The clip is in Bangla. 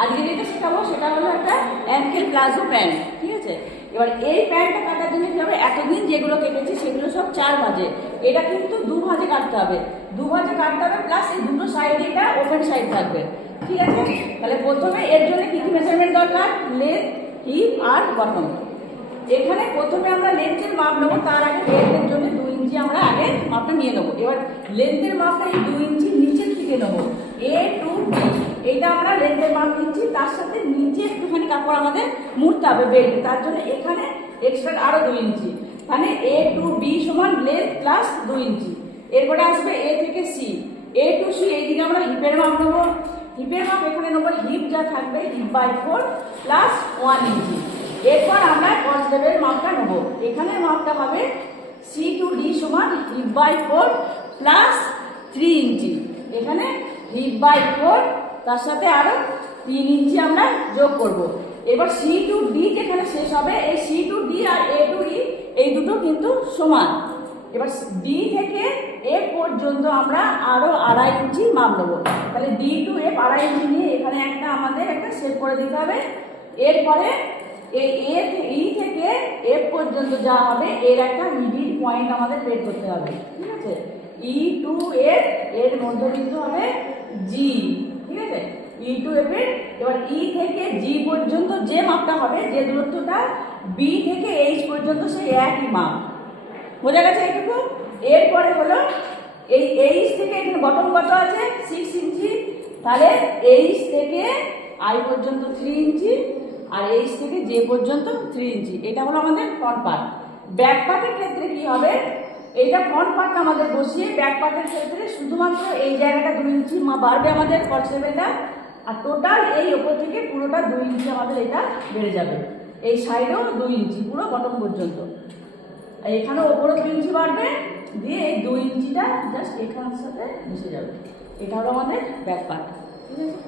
আজকে যেটা শেখাবো সেটা হলো একটা অ্যাঙ্কেল প্লাজো প্যান্ট, ঠিক আছে? এবার এই প্যান্টটা কাটার জন্য কী হবে? এতদিন যেগুলো কেটেছি সেগুলো সব চার ভাজে। এটা কিন্তু দু ভাজে কাটতে হবে। দু ভাজে কাটতে হবে প্লাস এই দুটো সাইডে এটা ওপেন সাইড থাকবে। ঠিক আছে? তাহলে প্রথমে এর জন্য কি কি মেজারমেন্ট দরকার? লেন্থ হিপ আর বটম এখানে প্রথমে আমরা লেন্থের মাপ নেব, তার আগে লেন্থের জন্য দু ইঞ্চি আমরা আগে মাপটা নিয়ে নেব। এবার লেন্থের মাপটা এই দু ইঞ্চি নিচের দিকে নেব। এ টু বি এটা আমরা লেন্থের মাপ নিচ্ছি। তার সাথে নিচে একটুখানি কাপড় আমাদের মুড়তে হবে বেল্ট তার জন্য এখানে এক্সট্রা আরও দু ইঞ্চি। মানে এ টু বি সমান লেন্থ প্লাস দু ইঞ্চি। এরপরে আসবে এ থেকে সি এ টু সি এইদিকে আমরা হিপের মাপ নেব। হিপের মাপ এখানে নেব হিপ যা থাকবে hip by four plus one inch. এরপর আমরা কনস্টেবলের মাপটা নেব। এখানে মাপটা হবে সি টু ডি সমান hip by four plus three inch. এখানে হিপ বাই ফোর তার সাথে আরও তিন ইঞ্চি আমরা যোগ করব। এবার সি টু ডি যেখানে শেষ হবে, এই সি টু ডি আর এ টু ডি এই দুটো কিন্তু সমান। এবার ডি থেকে এফ পর্যন্ত আমরা আরও আড়াই ইঞ্চি মাপ নেব। তাহলে ডি টু এফ আড়াই ইঞ্চি নিয়ে এখানে একটা আমাদের একটা সেভ করে দিতে হবে। এরপরে এই এ ই থেকে এফ পর্যন্ত যা হবে, এর একটা মিডিল পয়েন্ট আমাদের বের করতে হবে। ঠিক আছে? ই টু এফ এর মধ্যবিন্দু হবে জি ই টু এফ এর এবার ই থেকে জি পর্যন্ত যে মাপটা হবে, যে দূরত্বটা বি থেকে এইচ পর্যন্ত সেই একই মাপ। বোঝা গেছে এটুকু এরপরে হলো, এই এইচ থেকে এখানে বটম কত আছে? Six inch. তাহলে এইচ থেকে আই পর্যন্ত থ্রি ইঞ্চি আর এইচ থেকে জে পর্যন্ত থ্রি ইঞ্চি। এটা হলো আমাদের ফ্রন্ট পার্ট ব্যাক পার্টের ক্ষেত্রে কি হবে? এইটা ফ্রন্ট পার্টটা আমাদের বসিয়ে ব্যাক পার্টের ক্ষেত্রে শুধুমাত্র এই জায়গাটা দু ইঞ্চি বাড়বে আমাদের কনস্টেবলটা আর টোটাল এই ওপর থেকে পুরোটা দুই ইঞ্চি আমাদের এটা বেড়ে যাবে। এই সাইডও দুই ইঞ্চি, পুরো বটম পর্যন্ত। আর এখানে ওপরও দুই ইঞ্চি বাড়বে, দিয়ে এই দুই ইঞ্চিটা জাস্ট এখানের সাথে মিশে যাবে। এটা হলো আমাদের ব্যাক পার্ট ঠিক আছে?